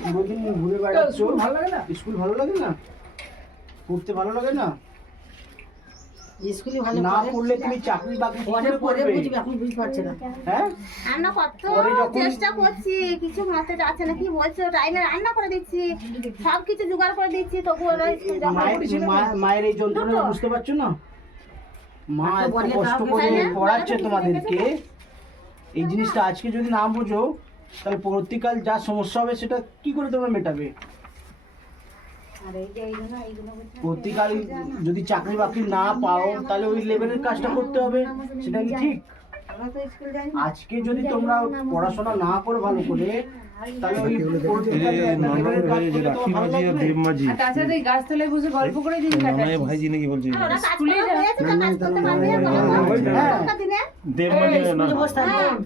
পুরোদিন ঘুরে বেড়াচ্ছ, ভালো লাগে না? স্কুল ভালো লাগে না? পড়তে ভালো লাগে না? স্কুলে ভালো না পড়লে তুমি চাকরি বাকরি কি করে পরে করবে? বুঝবে, এখন বুঝতে পারছে না। হ্যাঁ, রান্না কত পরে যখন- চেষ্টা করছি, কিছু মতে যাচ্ছে না। কি বলছো, টাইমে রান্না করে দিচ্ছি, সব কিছু জোগাড় করে দিচ্ছি, তবু ওরা স্কুল যখন মায়ের এই যন্ত্রণা দুটো। বুঝতে পারছো না? মা এত এত বলে কষ্ট কাউকে করে তাই না? পড়াচ্ছে বলে তোমাদেরকে, এই জিনিসটা আজকে যদি না বোঝো তাহলে পরবর্তীকাল যা সমস্যা হবে সেটা কি করে তোমরা মেটাবে? আর এই যে এইগুলো বলছে, পরবর্তীকাল যদি চাকরি বাকরি না পাও তাহলে ওই লেভেলের কাজটা করতে হবে, সেটা কি ঠিক? আমরা তো স্কুল যাই না। আজকে যদি তোমরা পড়াশোনা না করো ভালো করে তাহলে ওই পরবর্তীকালে একটা লেভেলের কাজ করতে তোমার ভালো লাগবে? তাছাড়া এই গাছতলায় বসে গল্প করে দিন কাটাচ্ছি। ভাইজি নাকি বলছি আর ওরা কাজ করে হয়েছে তো, কাজ করতে পারবে না, হ্যাঁ। একটা দিনে। দেবমাঝি না স্কুলে বসে থাকবে। হ্যাঁ।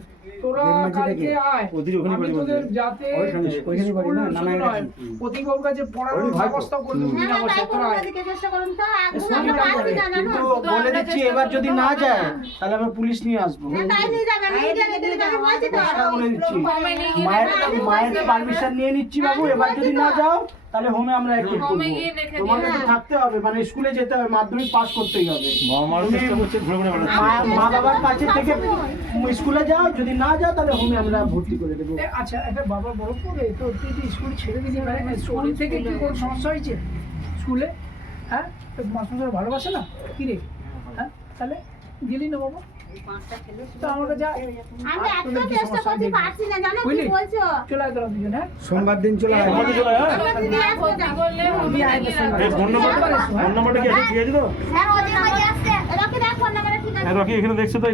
তোরা কালকে আয়, ওদের ওখানে আমি বাড়ি তোদের বলছি। যাতে ওইখানে বাড়ি না, স্কুল নানার নয়, কাছে। প্রতিবাবুর কাছে পড়ানোর ওই ভাই তো। ব্যবস্থা করে দেবো হ্যাঁ, বিনা হ্যাঁ, তাই পয়সায়, তোরা করুন, আয়। ওদিকে চেষ্টা করুন তো। একদম স্কুলে আমরা যাবে। পারছি না, জানো? কিন্তু বলে দিচ্ছি এবার যদি না যায় তাহলে আমরা পুলিশ নিয়ে আসবো। হ্যাঁ, তাই নিয়ে যাবে, আমি নিয়ে যাবে, দিলে আমি বলছি তো। পরিষ্কার বলে দিচ্ছি। হোমে নিয়ে গিয়ে মায়ের পারমিশন নিয়ে নিচ্ছি বাবু, এবার যদি না যাও তাহলে হোমে আমরা একটু হোমে গিয়ে দেখে তোমাকে তো থাকতে হবে, মানে স্কুলে যেতে হবে, মাধ্যমিক পাস করতেই হবে। বাবা মার চেষ্টা করছে ঘুরে ঘুরে বেড়াচ্ছে। মা বাবার কাছে থেকে স্কুলে যাও, যদি না যাও তাহলে হোমে আমরা ভর্তি করে দেবো। আচ্ছা, একটা বাবা বড় করে তো তুই তো স্কুল ছেড়ে দিলি, মানে স্কুল থেকে কি কোনো সমস্যা হয়েছে স্কুলে? হ্যাঁ, মাস্টার ভালোবাসে না কি রে? হ্যাঁ, তাহলে গেলি না বাবা, তো আমরা যা আমি এত চেষ্টা করছি, পারছি না, জানো কি বুঝলি? বলছো? চলে আয় তোরা দুজন। হ্যাঁ, সোমবার দিন চলে আসবে। আমাদের চলে আয়, হ্যাঁ? আমরা দিদি আসবো, ভর্তি করলে হোমে নিয়ে গিয়ে এই ফোন নাম্বারটা কি আছে? ঠিক আছে তো? হ্যাঁ, ওদিকে আসছে, রকি দেখ ফোন নাম্বারটা ঠিক আছে। হ্যাঁ রকি এখানে দেখছো তো?